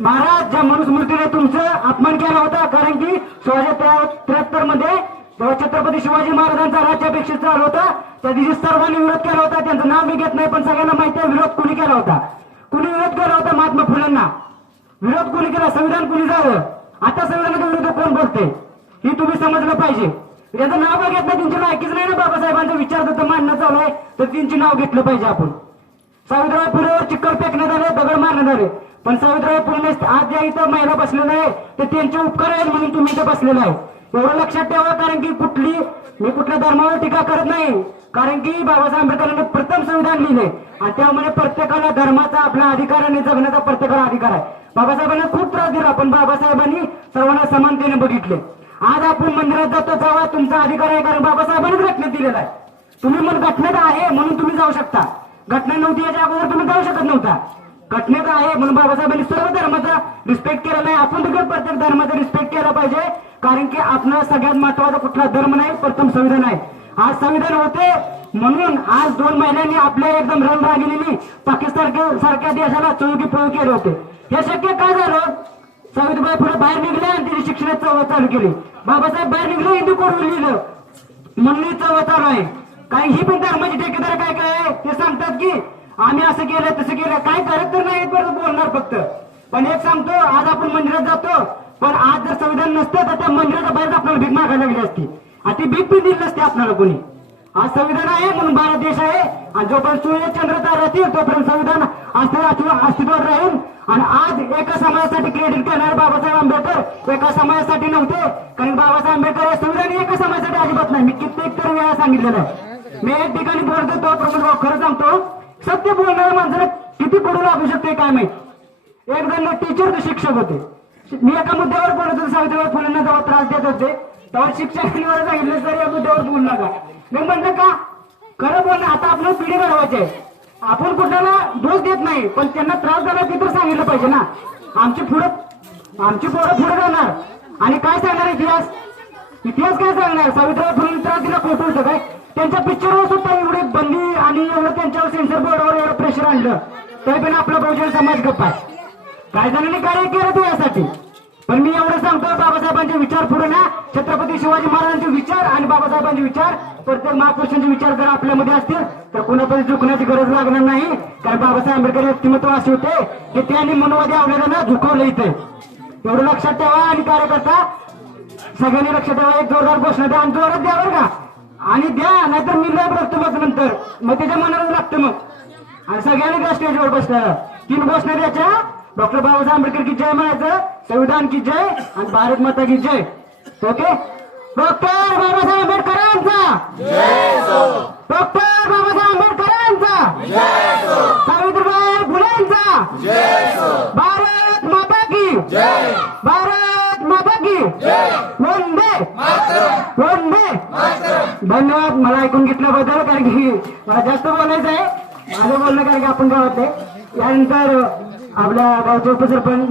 महाराज ज्या मनुस्मृतीने तुमचं अपमान केला होता, कारण की 1673 मध्ये जेव्हा छत्रपती शिवाजी महाराजांचा राज्याभिषेक चालू होता त्या दिवशी सर्वांनी विरोध केला होता. त्यांचं नाव मी घेत नाही, पण सगळ्यांना माहिती आहे विरोध कुणी केला होता. कुणी विरोध केला होता? महात्मा फुलेंना. विरोध कुणी केला? संविधान कुणी जावं. आता संविधानाचा विरोध कोण बोलते ही तुम्ही समजलं पाहिजे. त्यांचं नाव का घेत नाही? त्यांची लायकीच नाही ना बाबासाहेबांचा विचार जर मांडणं चालू आहे तर त्यांची नाव घेतलं पाहिजे आपण. सावित्रीबाई फुलेवर चिक्कर फेकण्यात आले, दगड मारण्यात आले, पण सावित्रीबाई फुले आज ज्या इथं महिला बसलेल्या आहे ते त्यांचे उपकार आहेत म्हणून तुम्ही इथं बसलेला आहे. एवढं लक्षात ठेवा. कारण की मी कुठल्या धर्मावर टीका करत नाही, कारण की बाबासाहेब आंबेडकरांनी प्रथम संविधान लिहिले आणि त्यामुळे प्रत्येकाला धर्माचा आपला अधिकार आणि जगण्याचा प्रत्येकाला अधिकार आहे. बाबासाहेबांना खूप त्रास दिला, पण बाबासाहेबांनी सर्वांना समानतेने बघितले. आज आपण मंदिरात जातो तेव्हा तुमचा अधिकार आहे, कारण बाबासाहेबांनीच घटनेत दिलेला आहे. तुम्ही मग घटनेत आहे म्हणून तुम्ही जाऊ शकता. घटना नव्हती याच्या अगोदर तुम्ही जाऊ शकत नव्हता. घटनेत आहे म्हणून बाबासाहेबांनी सर्व धर्माचा रिस्पेक्ट केलेला आहे. आपण देखील प्रत्येक धर्माचा रिस्पेक्ट केला पाहिजे, कारण की आपला सगळ्यात महत्वाचा कुठला धर्म नाही, प्रथम संविधान आहे. आज संविधान होते म्हणून आज 2 महिन्यांनी आपल्या एकदम रणरागिणीने पाकिस्तान सारख्या देशाला चौकी पळू केले होते. हे शक्य काय झालं? सावित्रीबाई फुले बाहेर निघले आणि तिने शिक्षणाची चळवळ चालू केली. बाबासाहेब बाहेर निघले, हिंदू कोड लिहिलं म्हणून चळवळ चालू आहे. काही ही पण धर्माची ठेकेदार काय काय आहे ते सांगतात की आम्ही असं केलं तसं केलं. काय करत तर नाही बोलणार फक्त. पण एक सांगतो, आज आपण मंदिरात जातो, पण आज जर संविधान नसतं तर त्या मंदिराच्या बाहेर आपल्याला भीक मागायला लागली असती आणि ती भीक पण दिली नसते आपल्याला कोणी. आज संविधान आहे म्हणून भारत देश आहे आणि जोपर्यंत सूर्य चंद्र तारे राहतील तोपर्यंत संविधान अस्तित्वात राहील. आणि आज एका समाजासाठी क्रेडिट करणारे बाबासाहेब आंबेडकर एका समाजासाठी नव्हते, कारण बाबासाहेब आंबेडकर हे संविधान एका समाजासाठी अजिबात नाही. मी कित्येक तर वेळा सांगितलेलं आहे. मी एक ठिकाणी बोलतो तो प्रमुख खरं सांगतो, सत्य बोलणाऱ्या माणसाला किती कडू लागू शकते काय माहित. एक जण टीचर तर शिक्षक होते. मी एका मुद्द्यावर बोलत होतो, सावित्रीबाई फुलेंना जेव्हा त्रास देत होते तेव्हा शिक्षकांनी मला सांगितलं सर या मुद्द्यावर बोलू नका. मी म्हणलं का? खरं बोलणं. आता आपलं पिढी घडवायची आहे. आपण कुठल्याला दोष देत नाही, पण त्यांना त्रास झाला ते तर सांगितलं पाहिजे ना. आमची पोरं पुढे जाणार आणि काय सांगणार? इतिहास काय सांगणार? सावित्रीबाई फुलेंनी त्रास दिला खोटं होतं काय? त्यांच्या पिक्चरवर सुद्धा एवढे बंदी आणि एवढं त्यांच्यावर सेन्सर बोर्डावर एवढं प्रेशर आणलं तरी पण आपला बहुजन समाज गप्प आहे. काही जणांनी कार्य केलं ते यासाठी. पण मी एवढं सांगतो, बाबासाहेबांचे विचार पुढे ना, छत्रपती शिवाजी महाराजांचे विचार आणि बाबासाहेबांचे विचार, प्रत्येक महापुरुषांचे विचार जर आपल्यामध्ये असतील तर कुणापर्यंत झुकण्याची गरज लागणार नाही. कारण बाबासाहेब आंबेडकर व्यक्तिमत्व असे होते की त्यांनी मनोवादी आवडलेलं झुकवलं इथे. एवढं लक्षात ठेवा. आणि कार्यकर्ता सगळ्यांनी लक्षात ठेवा. एक जोरदार घोषणा द्या आणि जोरात द्या बरं का. आणि द्या, नाहीतर मी लय बघतो मग नंतर मग त्याच्या मनाला लागतं मग. आणि सगळ्यांनी त्या स्टेजवर बसलेलं 3 घोषणा द्यायच्या. डॉक्टर बाबासाहेब आंबेडकर की जय म्हणायचं, संविधान की जय आणि भारत माता की जय. ओके. डॉक्टर बाबासाहेब आंबेडकरांचा, डॉक्टर बाबासाहेब आंबेडकरांचा, सावित्रीबाई फुलेंचा, भारत माता की जय, भारत माता की वंदे वंदे. धन्यवाद मला ऐकून घेतल्याबद्दल. कारण की मला जास्त बोलायचं आहे. माझं बोलणं कारण की आपण गावात आहे. यानंतर आपल्या गावचे उपसरपंच